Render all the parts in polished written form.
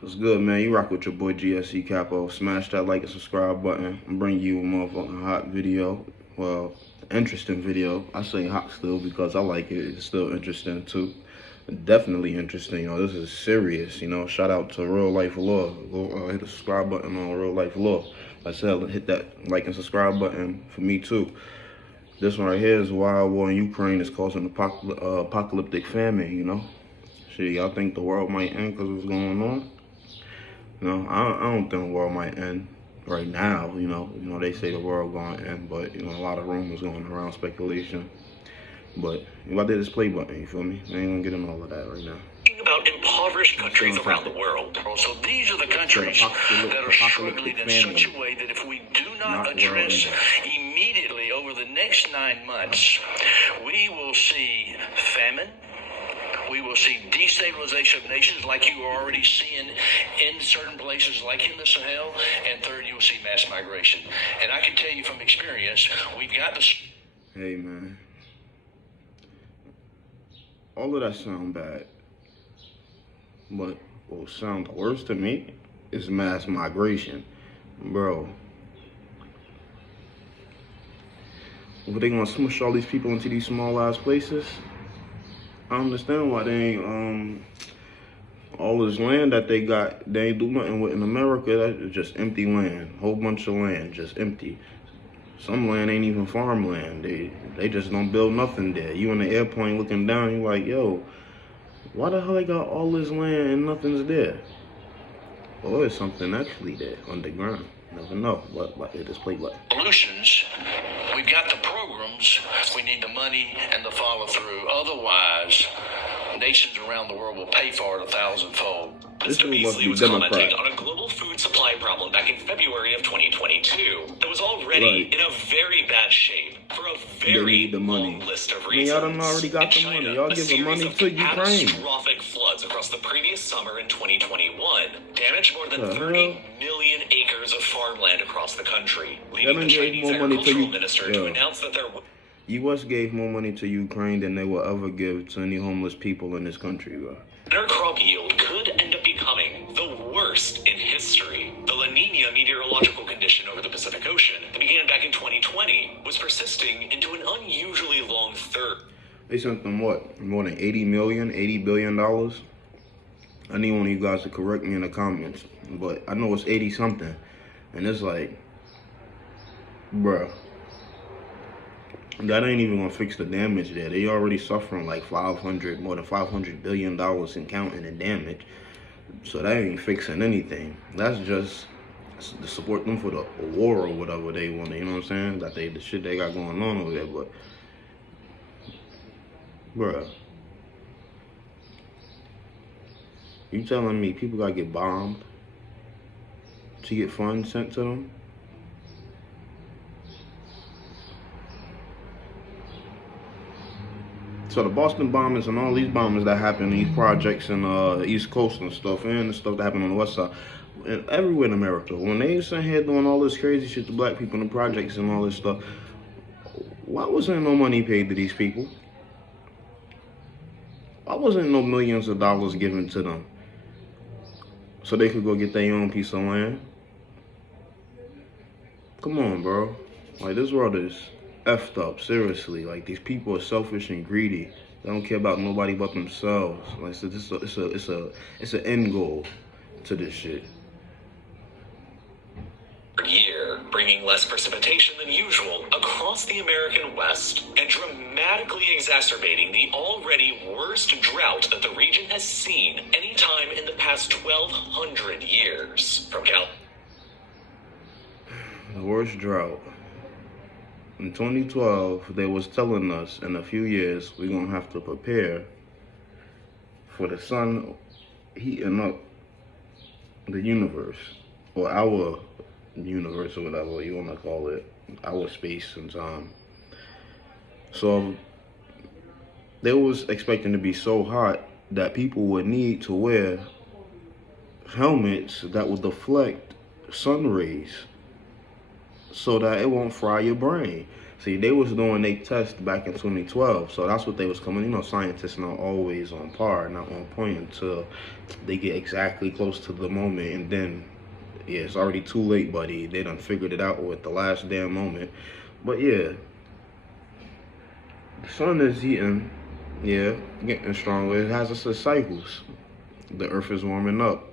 What's good, man? You rock with your boy GSECAPONE. Smash that like and subscribe button. I'm bringing you a motherfucking hot video. Well, interesting video. I say hot still because I like it. It's still interesting too. Definitely interesting. This is serious. Shout out to Real Life Law. Go hit the subscribe button on Real Life Law. Like I said, hit that like and subscribe button for me too. This one right here is why war in Ukraine is causing apocalyptic famine. Shit, y'all think the world might end because of what's going on? No, I don't think the world might end right now. They say the world gonna end, but a lot of rumors going around, speculation. But if I did this play button, you feel me? I ain't gonna get into all of that right now. About impoverished countries around the world. So these are the countries that are struggling in such a way that if we do not address immediately over the next 9 months, we will see famine. We will see destabilization of nations like you are already seeing in certain places like in the Sahel. And third, you'll see mass migration. And I can tell you from experience, we've got the... Hey, man. All of that sound bad. But what sounds worse to me is mass migration. Bro. What, they gonna smush all these people into these small-ass places? I understand why they ain't, all this land that they got, they ain't do nothing with in America. That's just empty land. Whole bunch of land, just empty. Some land ain't even farmland. They just don't build nothing there. You in the airplane looking down, you like, yo, why the hell they got all this land and nothing's there? Or there's something actually there underground. Never know. But it just play button. Solutions. We've got the programs. We need the money and the follow through. Otherwise, nations around the world will pay for it 1,000-fold. Mr. Beasley was commenting on a global food supply problem back in February of 2022 that was already in a very bad shape for a very long list of reasons. Y'all done already got the money. Y'all giving money to Ukraine. Catastrophic floods across the previous summer in 2021 damaged more than 30 million acres of farmland across the country, leading the Chinese agricultural minister to announce that their U.S. gave more money to Ukraine than they will ever give to any homeless people in this country, bro. Their crop yield could end up becoming the worst in history. The La Nina meteorological condition over the Pacific Ocean that began back in 2020 was persisting into an unusually long third. They sent them what? More than $80 billion? I need one of you guys to correct me in the comments, but I know it's 80 something. And it's like, bruh. That ain't even gonna fix the damage there. They already suffering like more than $500 billion in counting and damage. So that ain't fixing anything. That's just to support them for the war or whatever they want. You know what I'm saying? That the shit they got going on over there. But, bruh, you telling me people gotta get bombed to get funds sent to them? So the Boston bombings and all these bombings that happen in these projects in the East Coast and stuff, and the stuff that happened on the West Side, and everywhere in America, when they sitting here doing all this crazy shit to black people in the projects and all this stuff, why wasn't no money paid to these people? Why wasn't no millions of dollars given to them so they could go get their own piece of land? Come on, bro. Like, this world is effed up, seriously. Like, these people are selfish and greedy. They don't care about nobody but themselves. Like, so it's an end goal to this shit. Year, bringing less precipitation than usual across the American West and dramatically exacerbating the already worst drought that the region has seen any time in the past 1,200 years. From The worst drought. In 2012, they was telling us in a few years we're gonna have to prepare for the sun heating up the universe, or our universe, or whatever you wanna call it, our space and time. So they was expecting to be so hot that people would need to wear helmets that would deflect sun rays, so that it won't fry your brain. See, they was doing their test back in 2012, so that's what they was coming. You know, scientists not always on par, not on point until they get exactly close to the moment, and then, yeah, it's already too late, buddy. They done figured it out with the last damn moment. But yeah, the sun is heating, yeah, getting stronger. It has its cycles. The earth is warming up.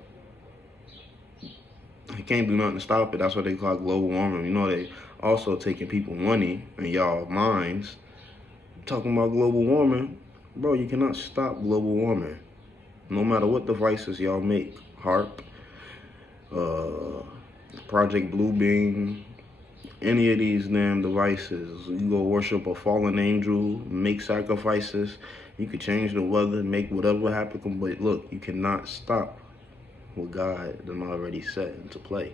You can't do nothing to stop it. That's what they call global warming. You know, they also taking people money and y'all minds. Talking about global warming, bro, you cannot stop global warming. No matter what devices y'all make, HARP, Project Bluebeam, any of these damn devices. You go worship a fallen angel, make sacrifices. You could change the weather, make whatever happen, but look, you cannot stop what God done already set into play.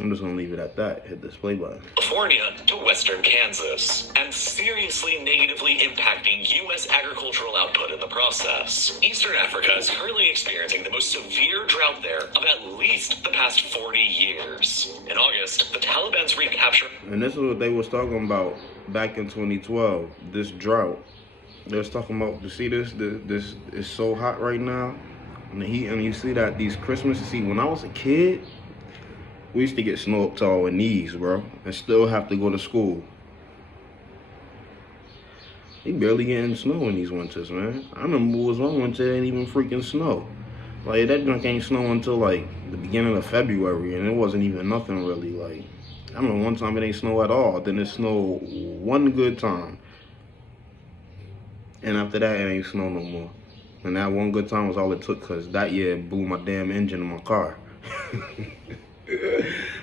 I'm just gonna leave it at that. Hit this play button. California to western Kansas, and seriously negatively impacting U.S. agricultural output in the process. Eastern Africa is currently experiencing the most severe drought there of at least the past 40 years. In August, the Taliban's recapture... And this is what they was talking about back in 2012, this drought. They was talking about, you see this is so hot right now. And the heat, and you see that these Christmas, see, when I was a kid, we used to get snow up to our knees, bro, and still have to go to school. They barely getting snow in these winters, man. I remember it was one winter it ain't even freaking snow. Like, that junk ain't snow until, like, the beginning of February, and it wasn't even nothing really. Like, I remember one time it ain't snow at all. Then it snowed one good time. And after that, it ain't snow no more. And that one good time was all it took, because that year it blew my damn engine in my car.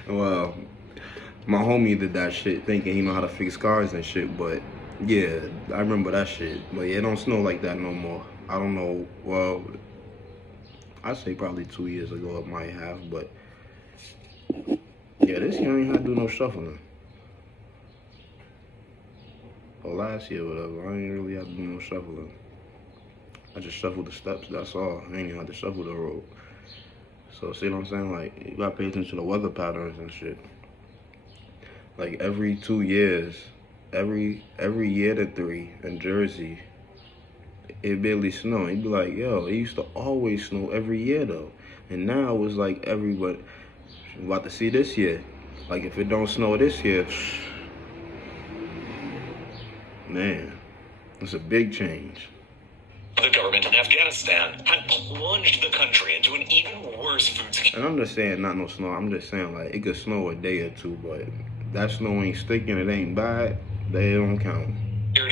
Well, my homie did that shit thinking he know how to fix cars and shit, but yeah, I remember that shit. But yeah, it don't snow like that no more. I don't know, well, I'd say probably 2 years ago it might have, but yeah, this year I ain't had to do no shuffling. Or last year, whatever, I ain't really had to do no shuffling. I just shuffled the steps, that's all. I ain't even had to shuffle the road. So, see what I'm saying? Like, you gotta pay attention to weather patterns and shit. Like, every 2 years, every year to 3 in Jersey, it barely snow. You'd be like, yo, it used to always snow every year, though. And now it's like everybody, about to see this year. Like, if it don't snow this year, man, it's a big change. The government in Afghanistan had plunged the country into an even worse food security. And I'm just saying, not no snow. I'm just saying, like, it could snow a day or two, but that snow ain't sticking, it ain't bad, they don't count.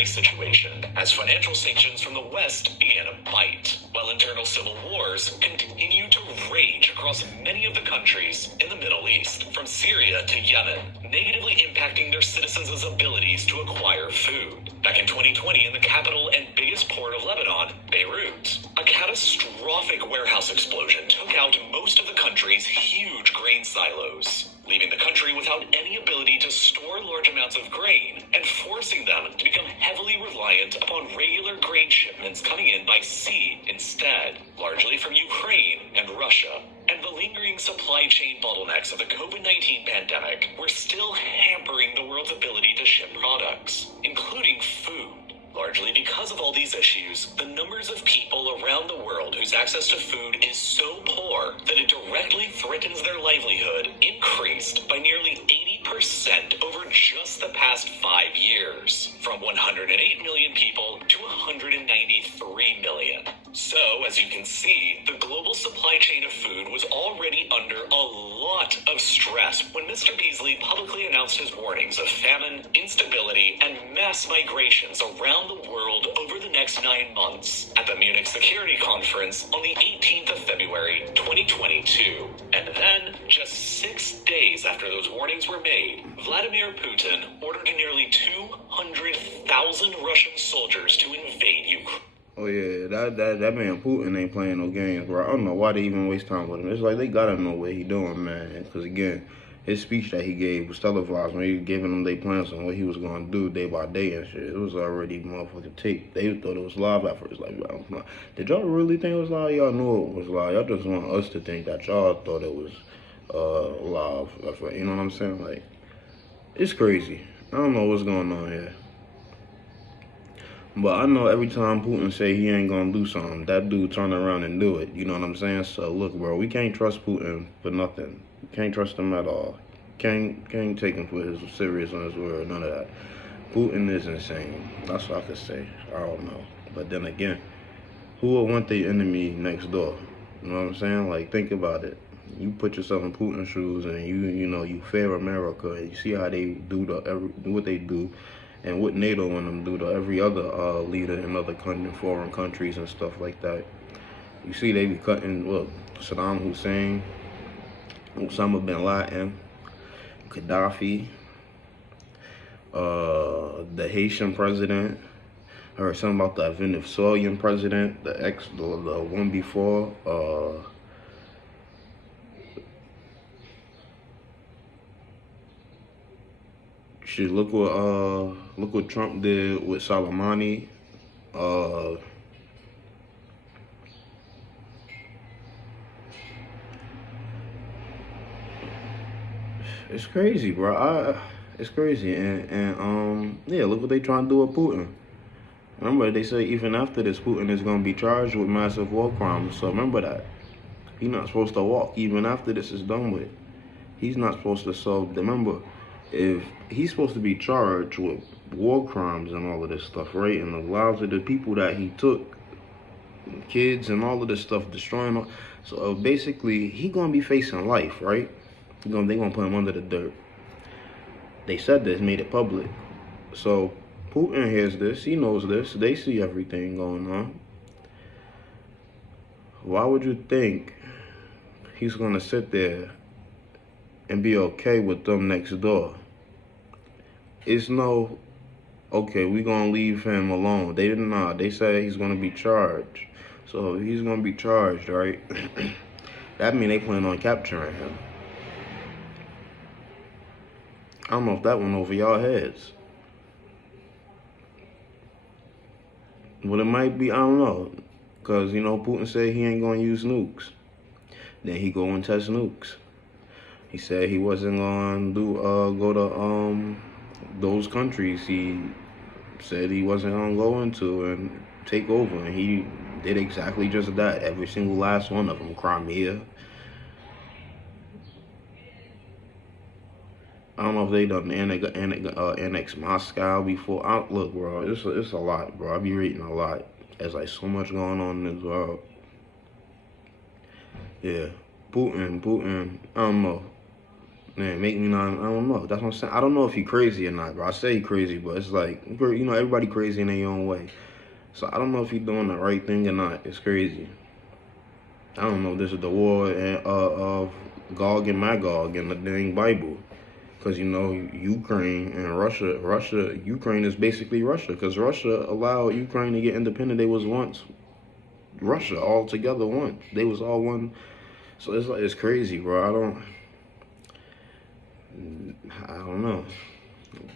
Situation as financial sanctions from the West began to bite, while internal civil wars continued to rage across many of the countries in the Middle East, from Syria to Yemen, negatively impacting their citizens' abilities to acquire food. Back in 2020, in the capital and biggest port of Lebanon, Beirut, a catastrophic warehouse explosion took out most of the country's huge grain silos, leaving the country without any ability to store large amounts of grain and forcing them to become heavily reliant upon regular grain shipments coming in by sea instead, largely from Ukraine and Russia. And the lingering supply chain bottlenecks of the COVID-19 pandemic were still hampering the world's ability to ship products, including food. Largely because of all these issues, the numbers of people around the world whose access to food is so poor that it directly threatens their livelihood increased by nearly 80% over just the past 5 years, from 108 million people to 193 million. So, as you can see, the global supply chain of food was already under a lot of stress when Mr. Beasley publicly announced his warnings of famine, instability, and mass migrations around the world over the next 9 months at the Munich Security Conference on the 18th of February, 2022. And then, just 6 days after those warnings were made, Vladimir Putin ordered nearly 200,000 Russian soldiers to invade Ukraine. Oh yeah, that man Putin ain't playing no games, bro. I don't know why they even waste time with him. It's like they gotta know what he doing, man. Because again, his speech that he gave was televised when he was giving them their plans on what he was gonna do day by day and shit. It was already motherfucking tape. They thought it was live at first. Like, did y'all really think it was live? Y'all knew it was live. Y'all just want us to think that y'all thought it was live. You know what I'm saying? Like, it's crazy. I don't know what's going on here. But I know every time Putin say he ain't gonna do something, that dude turn around and do it. You know what I'm saying? So look, bro, we can't trust Putin for nothing. We can't trust him at all. Can't take him for his serious on his word. None of that. Putin is insane. That's what I could say. I don't know. But then again, who would want the enemy next door? You know what I'm saying? Like, think about it. You put yourself in Putin's shoes, and you fear America, and you see how they do what they do, and what NATO and them do to every other leader in other foreign countries and stuff like that. You see they be cutting, look, Saddam Hussein, Osama bin Laden, Gaddafi, the Haitian president. I heard something about the Venezuelan president, the one before. Shit, look what Trump did with Soleimani. It's crazy, bro. It's crazy, and yeah, look what they trying to do with Putin. Remember, they say even after this, Putin is gonna be charged with massive war crimes. So remember that. He's not supposed to walk even after this is done with. He's not supposed to solve. Remember, if he's supposed to be charged with war crimes and all of this stuff, right? And the lives of the people that he took, kids and all of this stuff, destroying all. So basically, he gonna be facing life, right? They gonna put him under the dirt. They said this, made it public. So Putin hears this, he knows this, they see everything going on. Why would you think he's gonna sit there and be okay with them next door? It's no, okay, we gonna leave him alone. They didn't know. They said he's gonna be charged. So if he's gonna be charged, right? That means they plan on capturing him. I don't know if that went over y'all heads. Well, it might be, I don't know. Because, Putin said he ain't going to use nukes. Then he go and test nukes. He said he wasn't going to go to those countries he said he wasn't going to go into and take over. And he did exactly just that. Every single last one of them. Crimea. I don't know if they done annex Moscow before. Look, bro, it's a lot, bro. I be reading a lot. There's like so much going on in this world. Yeah, Putin. I don't know. Man, make me not. I don't know. That's what I'm saying. I don't know if he crazy or not, bro. I say he crazy, but it's like everybody crazy in their own way. So I don't know if he's doing the right thing or not. It's crazy. I don't know. This is the war of Gog and Magog in the dang Bible. Because, Ukraine and Ukraine is basically Russia. Because Russia allowed Ukraine to get independent. They was once Russia all together once. They was all one. So it's crazy, bro. I don't know.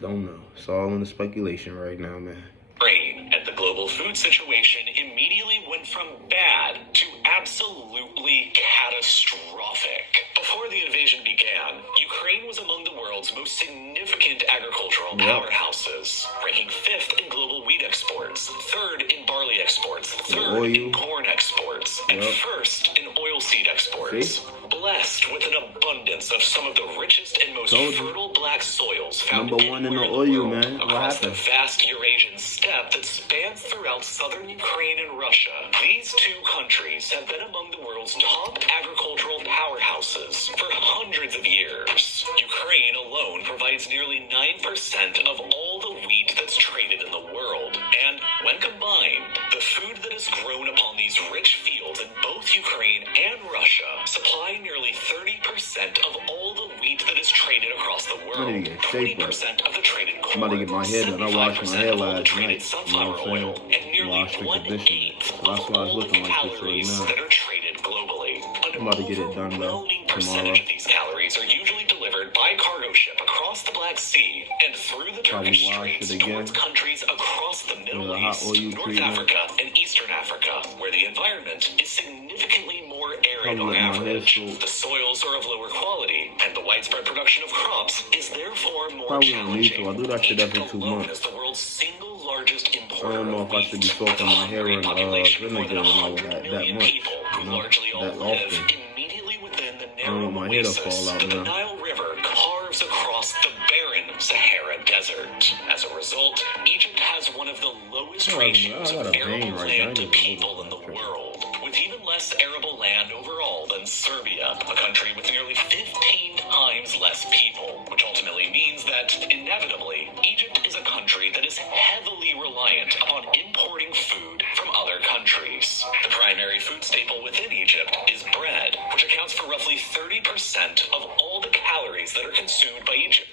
Don't know. It's all in the speculation right now, man. Ukraine and the global food situation immediately went from bad to absolutely catastrophic. Before the invasion began, Ukraine was among the world's most significant agricultural powerhouses, ranking 5th in global wheat exports, 3rd in barley exports, 3rd in corn exports, and 1st in oilseed exports. See? Blessed with an abundance of some of the richest and most fertile black soils found Number one in the anywhere in oil, the world, man. What across the happened? vast Eurasian steppe that spans throughout southern Ukraine and Russia. These two countries have been among the world's top agricultural powerhouses for hundreds of years. Ukraine alone provides nearly 9% of all the wheat that's traded in the world. And when combined, the food that is grown upon these rich fields in both Ukraine and Russia supply nearly 30% of all the wheat that is traded across the world. 20% of the traded corn. I'm about to get my hair done. I washed my hair last night. Sunflower oil, and nearly 1/8 That's why it's looking like this right calories now. that are traded globally. I'm about to get it done though tomorrow. Of these calories are usually delivered by cargo ship across the Black Sea and through the Turkish Straits towards countries across the Middle East, North Africa, and Eastern Africa, where the environment is significantly more arid on average. The soils are of lower quality, and the the widespread production of crops is therefore more Probably don't need challenging. to. I do that shit every Egypt 2 alone months. is the world's single largest I importer don't know of if I should be wheat, soaking with a my hair hungry in population of more vinegar than and all 100 that million much, people, you who know, largely all that live often. immediately within the I don't narrow want my hair to oasis fall out that the now. Nile River carves across the barren Sahara Desert. As a result, Egypt has one of the lowest ratios I got of a vein arable right land there. to people in the world, with even less arable land overall than Serbia, a country with nearly 15 times less people, which ultimately means that, inevitably, Egypt is a country that is heavily reliant upon importing food from other countries. The primary food staple within Egypt is bread, which accounts for roughly 30% of all the calories that are consumed by Egypt.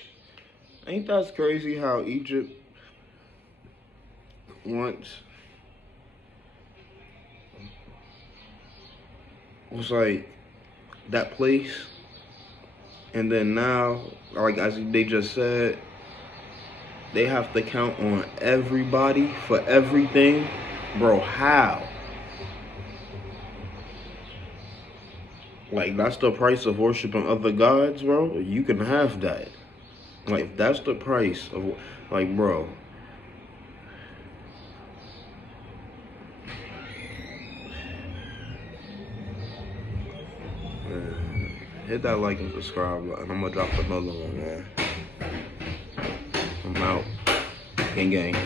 Ain't that crazy how Egypt once was like that place, and then now, like as they just said, they have to count on everybody for everything? Bro, how? Like, that's the price of worshiping other gods, bro? You can have that. Like, that's the price of, like, bro. Man, hit that like and subscribe button. I'm gonna drop another one, man. I'm out. Gang, gang.